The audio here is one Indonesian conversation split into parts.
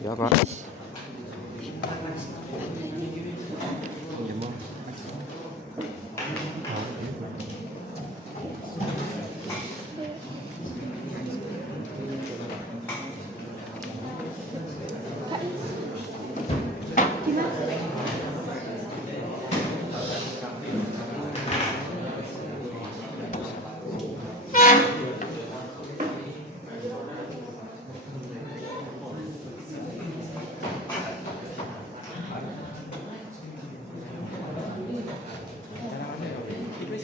Ya, Kak.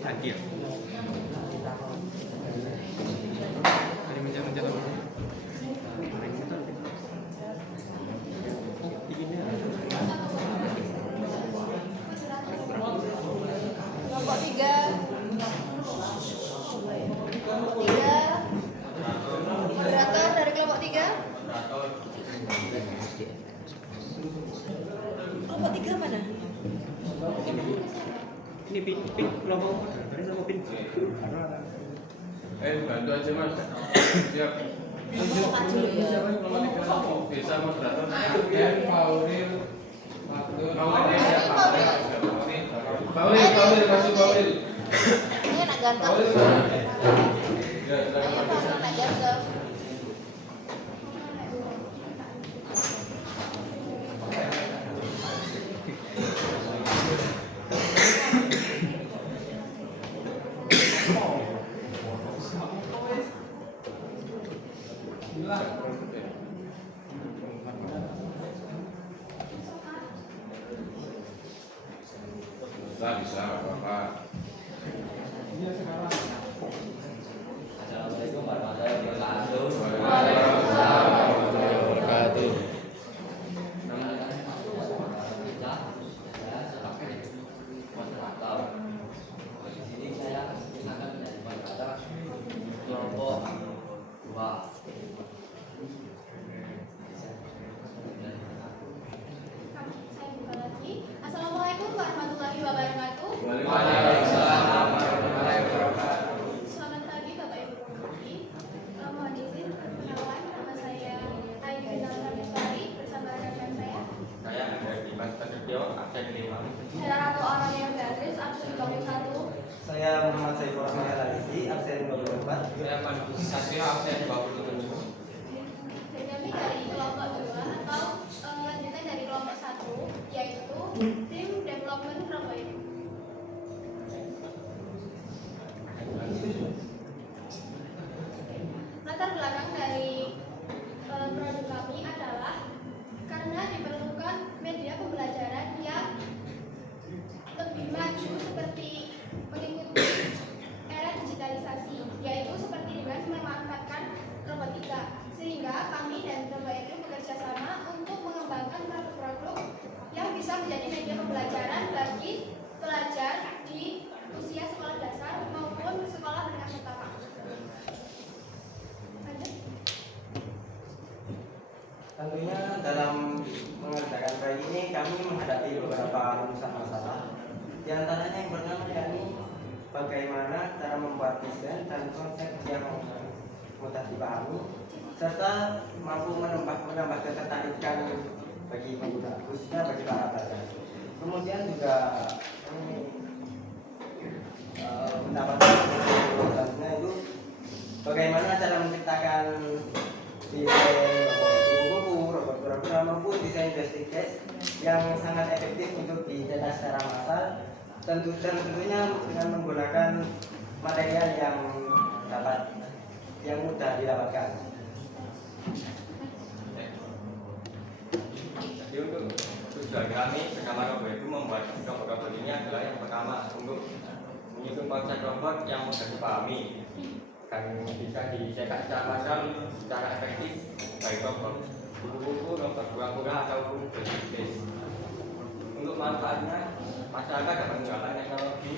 Hadir. Ada menjaga-menjaga. Kelompok 3. Moderator dari kelompok 3. Kelompok 3 mana? Ini pin kelompok moderator sama pin. Bantu aja Mas. Siap. Bisa moderator. Paulil. Paulil masih Paulil. Ini anak ganteng. Ya, silakan. Anak ganteng. Bisa, Bapak. Assalamualaikum warahmatullahi wabarakatuh. Wabarakatuh. Saya sebagai moderator. Di sini saya akan menjadi moderator kelompok 2. Saya buka lagi. Assalamualaikum warahmatullahi wabarakatuh. Waalaikumsalam warahmatullahi wabarakatuh. Selamat pagi Bapak Ibu Guru. Mohon izin perkenalan, nama saya Ayu Binala Miswari bersama rekan saya. Saya dari Dimas Prasetyo, absen 5. Saya Ratu Aurelia Beatrice, absen 21. Saya Muhammad Saiful Rahman Al-Alizi, absen 24. Saya Pandu Satrio, absen 27. Dan kami dari kelompok 2 atau lanjutan dari kelompok 1, yaitu tim development program. Latar belakang dari produk kami adalah karena diperlukan media pembelajaran yang lebih maju seperti mengikuti era digitalisasi, yaitu seperti dengan memanfaatkan robotika, sehingga kami dan itu bekerja sama untuk mengembangkan produk-produk yang bisa menjadi media pembelajaran bagi pelajar di usia sekolah dasar maupun sekolah menengah pertama. Lanjut. Tentunya dalam mengerjakan proyek ini kami menghadapi beberapa rumusan masalah. Di antaranya yang pertama yakni bagaimana cara membuat desain dan konsep yang mudah dipahami serta mampu menambah ketertarikan bagi pengguna, khususnya bagi para pelajar. Kemudian juga mendapatkan tentunya itu bagaimana cara menciptakan desain robot pura-pura maupun desain plastik case yang sangat efektif untuk dicetak secara massal, tentunya dengan menggunakan material yang mudah didapatkan. Jadi untuk tujuan kami bersama robot itu membuat robot-robot ini adalah yang pertama untuk menyusun konsep robot yang mudah dipahami dan bisa dicetak secara massal secara efektif, baik robot buku-buku, robot pura-pura ataupun plastik. Untuk manfaatnya, masyarakat dapat menggunakan teknologi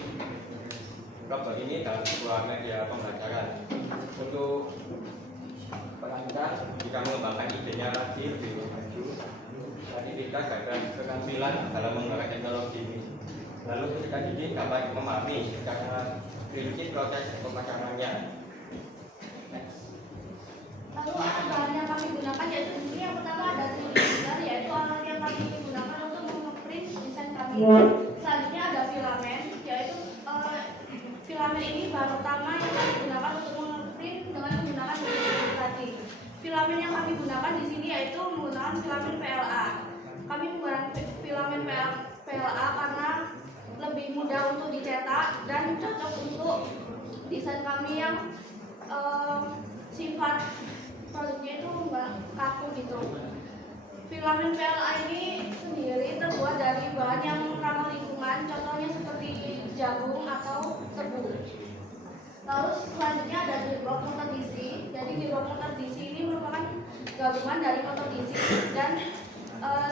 robot ini dalam sebuah media pembelajaran. Untuk pelancar, jika mengembangkan idenya lagi lebih maju, tadi kita gagal keterampilan dalam menggunakan teknologi ini. Lalu ketika ini dapat memahami secara prinsip proses pemasangannya. Lalu bahan yang kami gunakan yaitu yang pertama ada 3D Selanjutnya ada filamen, yaitu filamen ini bahan utama yang kami gunakan untuk mengeprint dengan menggunakan media tadi. Filamen yang kami gunakan di sini yaitu menggunakan filamen PLA. Kami menggunakan filamen PLA karena lebih mudah untuk dicetak dan cocok untuk desain kami yang sifat produknya itu enggak kaku gitu. Filamen PLA ini sendiri terbuat dari bahan yang ramah lingkungan, contohnya seperti jagung atau tebu. Lalu selanjutnya ada gearbox motor DC. Jadi gearbox motor DC ini merupakan gabungan dari motor DC dan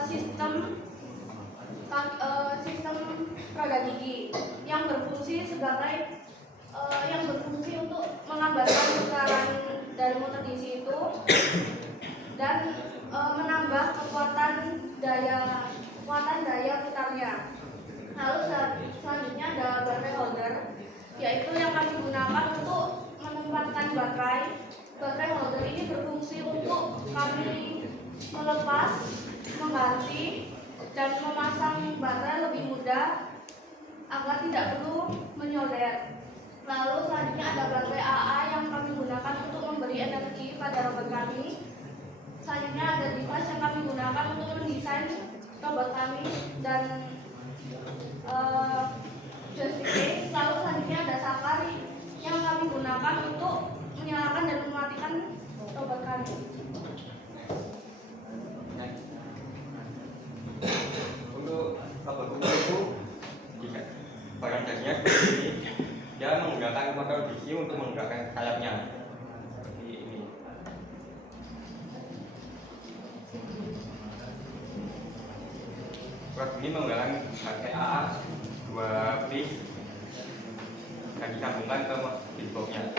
sistem roda gigi yang berfungsi sebagai untuk menambahkan putaran dari motor DC itu dan menambah kekuatan daya putarnya. Lalu selanjutnya ada baterai holder, yaitu yang kami gunakan untuk menempatkan baterai. Baterai holder ini berfungsi untuk kami melepas, mengganti, dan memasang baterai lebih mudah agar tidak perlu menyolder. Lalu selanjutnya ada baterai AA yang kami gunakan untuk memberi energi pada robot kami. Selanjutnya ada device yang kami gunakan untuk mendesain robot kami dan joystick case. Lalu selanjutnya ada saklar yang kami gunakan untuk menyalakan dan mematikan robot kami. Untuk robot kumpul itu jika bagian dagingnya seperti ini, dia menggunakan motor DC untuk menggerakkan sayapnya seperti ini. Produk ini menggunakan baterai AA 2 piece dan disambungkan ke gearboxnya.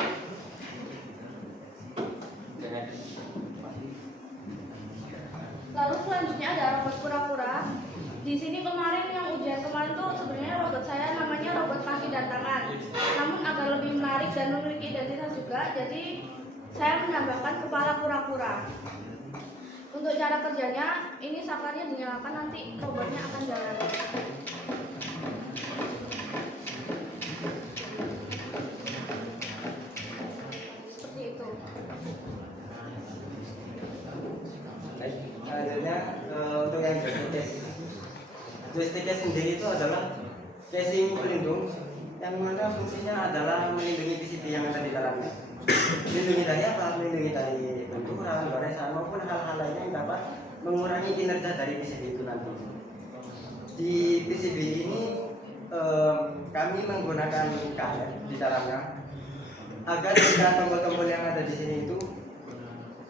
Lalu selanjutnya ada robot kura-kura. Di sini kemarin yang ujian kemarin tuh sebenarnya robot saya namanya robot kaki dan tangan. Namun agar lebih menarik dan memiliki identitas juga, jadi saya menambahkan kepala kura-kura. Untuk cara kerjanya, ini saklarnya dinyalakan, nanti robotnya akan jalan. Seperti itu. Selanjutnya untuk yang joystick case sendiri itu adalah casing pelindung yang mana fungsinya adalah melindungi PCB yang ada di dalamnya. Melindungi dari apa? Melindungi dari benturan, goresan maupun hal-hal lainnya yang dapat mengurangi kinerja dari PCB itu nanti. Di PCB ini kami menggunakan karet di dalamnya agar jika tombol-tombol yang ada di sini itu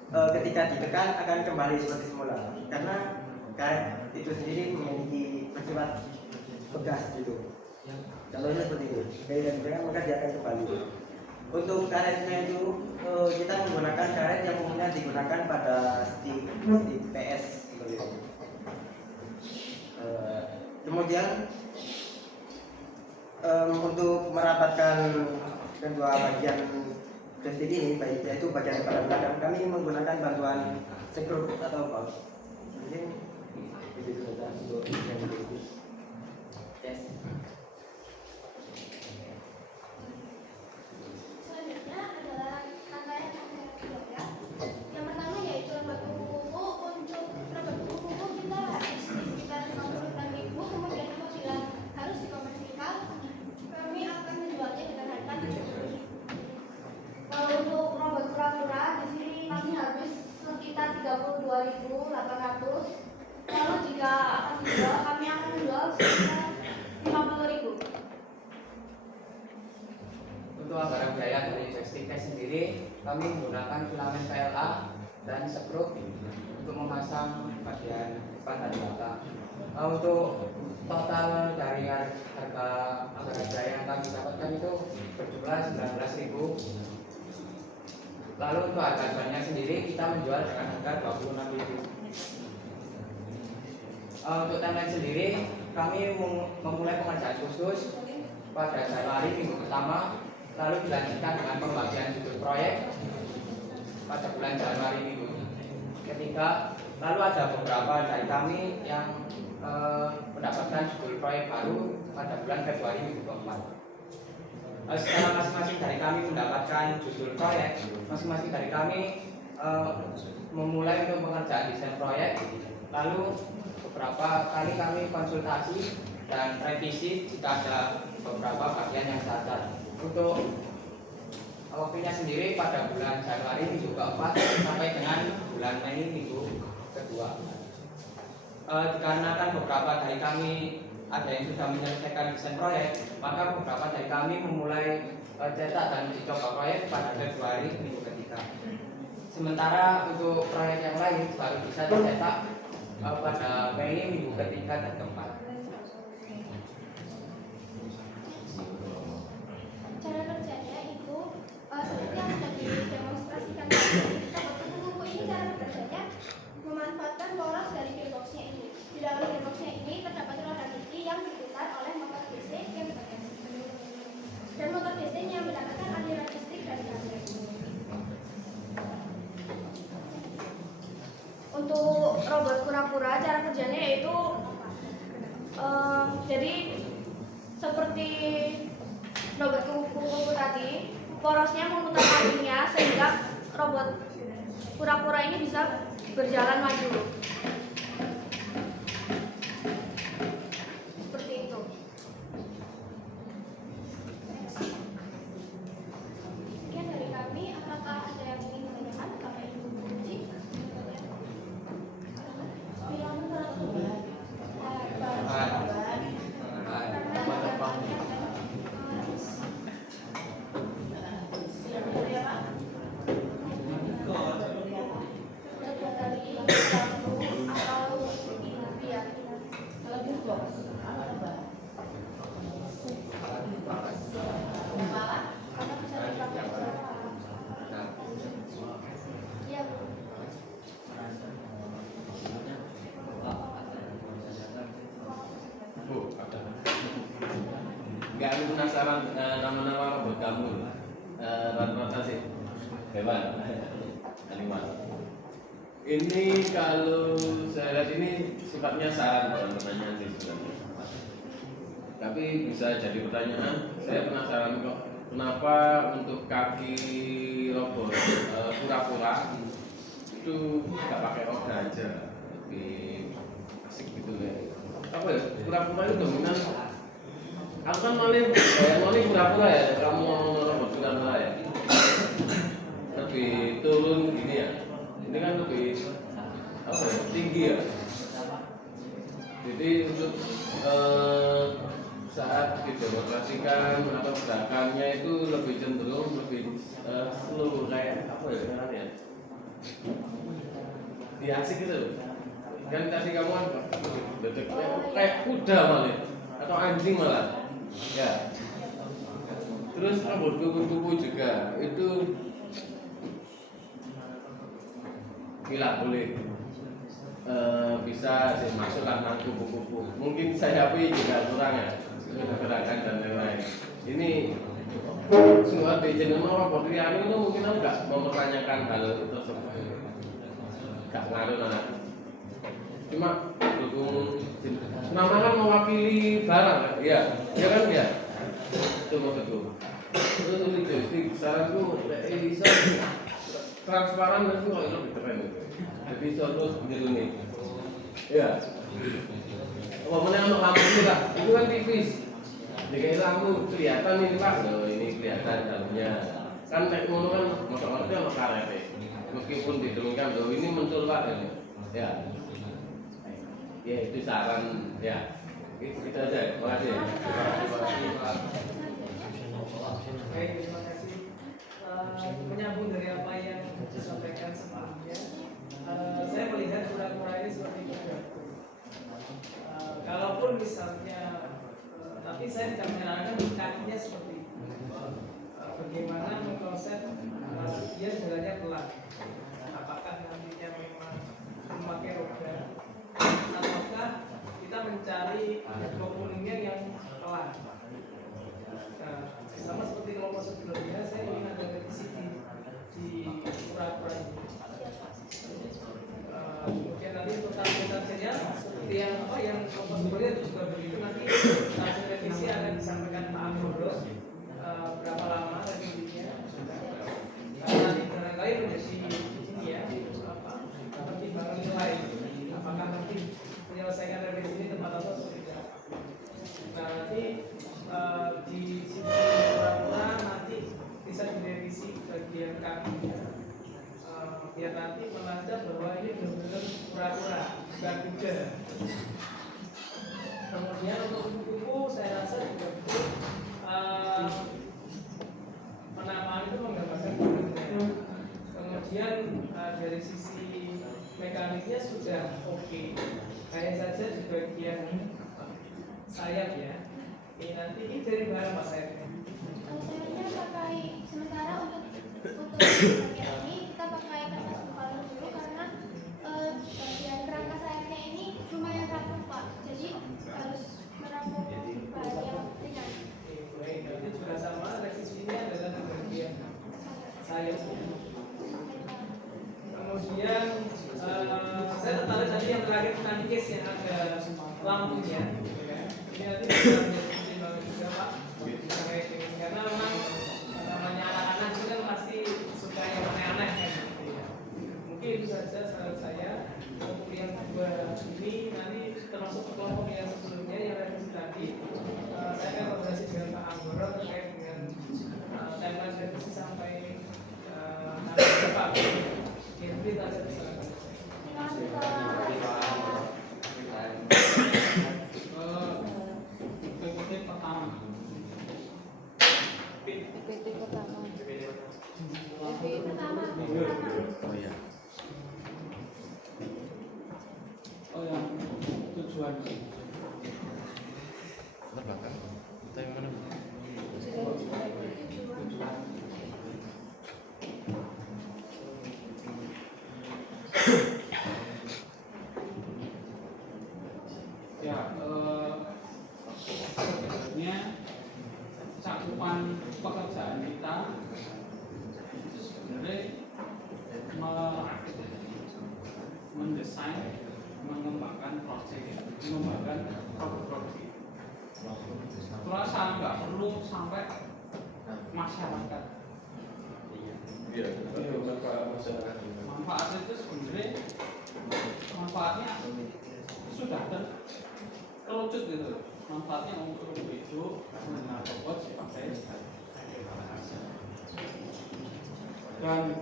ketika ditekan akan kembali seperti semula, karena karet itu sendiri memiliki bersifat bekas gitu. Contohnya seperti itu, dan maka dia akan kembali. Untuk karetnya itu kita menggunakan karet yang umumnya digunakan pada stick PS seperti itu. Kemudian untuk merapatkan kedua bagian joystick ini, baik yaitu bagian depan dan belakang, kami menggunakan bantuan skru atau bolt. Mungkin begitu saja untuk yang joystick. Yes. Selanjutnya adalah rangkaian blok ya. Yang pertama yaitu robot kuku. Untuk robot kuku kita harus di sekitar 50.000, kemudian apabila harus dikomersilkan, kami akan menjualnya dengan harga 70.000. Kalau untuk robot kura-kura di sini kami habis sekitar 32.800. Lalu jika akan dijual, kami akan menjual sekitar 50.000. Untuk anggaran biaya dari joystick case sendiri, kami menggunakan filamen PLA dan sprue untuk memasang bagian depan dan belakang. Untuk total dari harga anggaran biaya yang kami dapatkan itu berjumlah 19.000. Lalu untuk harga jualnya sendiri kita menjual dengan harga 26.000. Untuk timeline sendiri kami memulai pengerjaan khusus pada Januari minggu pertama, lalu dilanjutkan dengan pembagian judul proyek pada bulan Januari minggu ketiga, Lalu ada beberapa dari kami yang mendapatkan judul proyek baru pada bulan Februari minggu keempat. Setelah masing-masing dari kami mendapatkan judul proyek, masing-masing dari kami memulai untuk pengerjaan desain proyek. Lalu beberapa kali kami konsultasi dan revisi jika ada beberapa bagian yang cacat. Untuk waktunya sendiri pada bulan Januari minggu keempat sampai dengan bulan Mei minggu kedua. Dikarenakan beberapa dari kami ada yang sudah menyelesaikan desain proyek, maka beberapa dari kami memulai cetak dan uji coba proyek pada Februari minggu ketiga. Sementara untuk proyek yang lain baru bisa dicetak pada Mei minggu ketiga dan keempat. Cara kerjanya itu seperti yang sudah didemonstrasikan tadi. Buku ini cara kerjanya memanfaatkan poros dari gearboxnya ini. Di dalam gearboxnya ini terdapat roda gigi yang diputar oleh motor DC yang bergerak. Dan motor DC yang mendapatkan aliran listrik dari kabel. Untuk robot kura-kura cara kerjanya yaitu jadi seperti robot kupu-kupu tadi, porosnya memutar kakinya sehingga robot kura-kura ini bisa berjalan maju. Seperti itu. Sekian dari kami. Apakah ada yang ingin ditanyakan kepada Ibu Kunci? Iya, Bu. Bu, nggak aku penasaran nama-nama robot kamu. Rata-rata sih hewan, animal. Ini kalau saya lihat ini sifatnya saran, bukan pertanyaan sih sebenarnya. Tapi bisa jadi pertanyaan. Saya penasaran kok kenapa untuk kaki robot kura-kura itu nggak pakai roda aja, lebih asik gitu ya. Apa ya, kura-kura itu dominan. Aku kan maling kura-kura ya, kamu robot kura-kura ya. Lebih turun gini ya. Ini kan lebih apa ya, tinggi ya. Jadi untuk saat didemonstrasikan atau gerakannya itu lebih cenderung lebih slow kayak apa ya namanya? Dia asik gitu. Kan tadi kamu kan kayak kuda malah atau anjing malah. Ya. Terus robot kupu-kupu juga itu gila boleh bisa sih masuklah nang kupu-kupu. Mungkin saya juga kurang ya gerakan dan lain-lain. Ini semua dijenis robot Riani itu mungkin enggak mempertanyakan hal tersebut. Enggak ngaruh anak. Cuma dukung nama kan mewakili barang kan? Iya, ya kan ya. Itu maksudku. Terus ini joystick saranku bisa transparan itu kalau lebih keren. Jadi terus begitu nih. Ya. Apa mana untuk lampu itu Pak? Itu kan tipis. Jadi lampu kelihatan ini Pak. Loh, ini kelihatan dalamnya. Kan nek ngono kan motor-motor itu karet. Meskipun didengungkan loh ini muncul Pak ini. Ya. Ya itu saran ya. Itu aja. Terima kasih. Oke, terima kasih. Menyambung dari apa yang disampaikan sebelumnya, saya melihat kura-kura ini seperti kuda. Kalaupun misalnya, tapi saya tidak menyarankan kakinya seperti itu. Bagaimana mengkonsep dia jalannya pelan? Apakah nantinya memang memakai roda, ataukah kita mencari openingnya yang pelan? Sama seperti kelompok sebelumnya, saya ingin ada revisi di kura-kura ini. Mungkin nanti untuk target-targetnya seperti yang Bapak Supaya juga begitu, nanti hasil revisi akan disampaikan Pak Anggoro berapa lama revisinya, karena nanti barangkali menjadi ini ya pertimbangan nilai apakah nanti menyelesaikan revisi ini tepat atau tidak. Nah nanti di sisi pura-pura nanti bisa direvisi bagian kakinya, biar nanti melacak bahwa ini benar-benar pura-pura bukan kuda. Kemudian untuk kuku saya rasa juga betul, penamaan itu menggambarkan kuda. Kemudian dari sisi mekaniknya sudah oke. Kayak saja di bagian sayap ya. Ini nanti ini dari bahan apa sayapnya? Sayapnya pakai sementara untuk bagian ini kita pakai kertas bukalon dulu karena bagian kerangka sayapnya ini lumayan rapuh Pak, jadi harus merampung bahan yang ringan. Baik, nanti juga sama revisinya adalah di bagian sayapnya. Kemudian saya tertarik tadi yang terakhir tentang case yang ada lampunya. Ini nanti bisa menjadi pertimbangan juga Pak terkait dengan, karena memang namanya anak-anak itu kan pasti suka yang aneh-aneh kan. Mungkin itu saja saran saya. Untuk yang kedua ini nanti termasuk kelompok yang sebelumnya yang revisi tadi, saya akan koordinasi dengan Pak Anggoro terkait dengan timeline revisi sampai hari berapa. Itu kita akan silakan. Terima kasih Pak. PPT pertama. PPT pertama. Oh iya. Oh yang tujuan. Kita belakang. Kita yang mana? Ya, sebenarnya cakupan pekerjaan kita itu sebenarnya mendesain, mengembangkan proyek, mengembangkan produk-produk. Terasa nggak perlu sampai masyarakat. Iya, ke masyarakat. Manfaat itu sebenarnya manfaatnya sudah terwujud gitu. Manfaatnya untuk itu menggunakan robot sebagai dan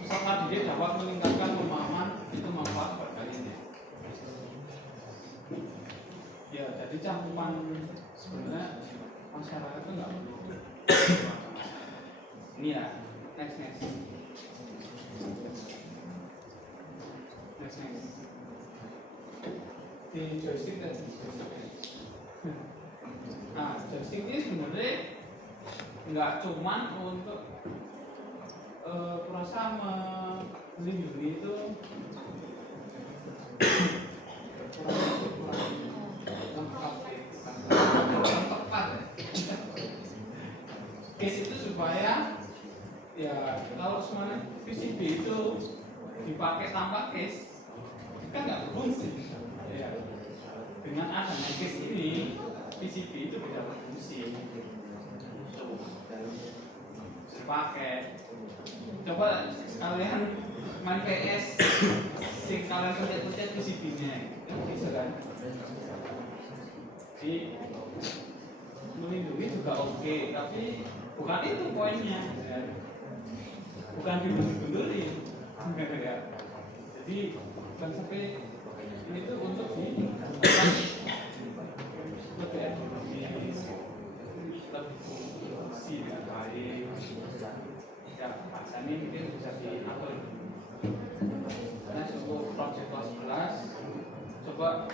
peserta didik dapat meningkatkan pemahaman itu manfaat buat kalian. Ya, jadi cakupan sebenarnya masyarakat itu nggak perlu. Ini ya, next. Di joystick tadi. Nah, joystick ini sebenarnya nggak cuman untuk kurasa melindungi itu case itu supaya ya kalau semuanya PCB itu dipakai tanpa case kan nggak berfungsi ya. Dengan adanya case ini PCB itu bisa berfungsi dipakai. Coba kalian main PS sing kalian pencet PCB-nya itu bisa kan. Jadi melindungi juga oke, tapi bukan itu poinnya ya. Bukan dibundur-bundurin ya. Jadi konsepnya ini tuh untuk lebih ekonomis, lebih fungsi dengan baik. Ya, bahasa ini mungkin bisa diatur. Karena cukup project kelas 11, coba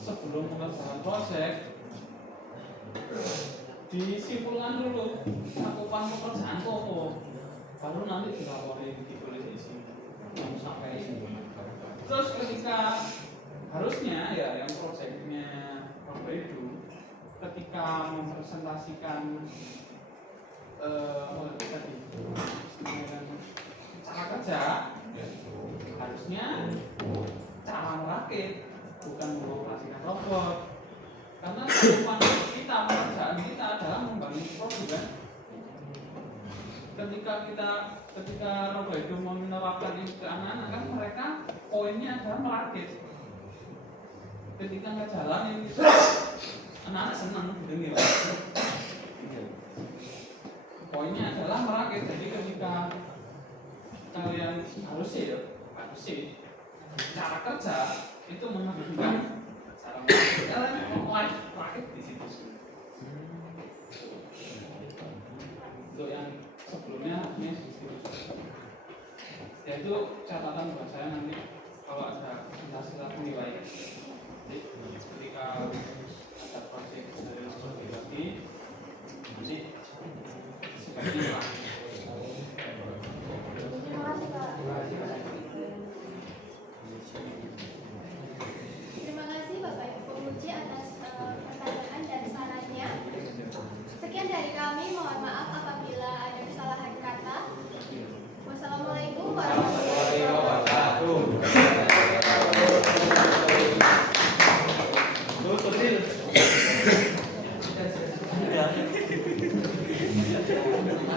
sebelum mengerjakan project disimpulkan dulu cakupan pekerjaan pokok, baru nanti dilaporin ditulis di sini sampai ini. Terus ketika harusnya ya yang proyeknya Bapak Ibu ketika mempresentasikan tadi cara kerja harusnya cara merakit bukan mengoperasikan robot, karena kemampuan kita, pekerjaan kita adalah membangun produk kan. Ketika robot itu mau menerapkan itu ke anak-anak kan mereka poinnya adalah merakit. Ketika ngejalanin itu anak-anak senang dengar. Poinnya adalah merakit. Jadi ketika kalian harus sih cara kerja itu menunjukkan cara merakit. Kalian mau merakit di situ. Untuk yang sebelumnya ini yaitu catatan buat saya nanti kalau ada hasil penilaian. Jadi ketika ada proyek dari seperti lagi, ini seperti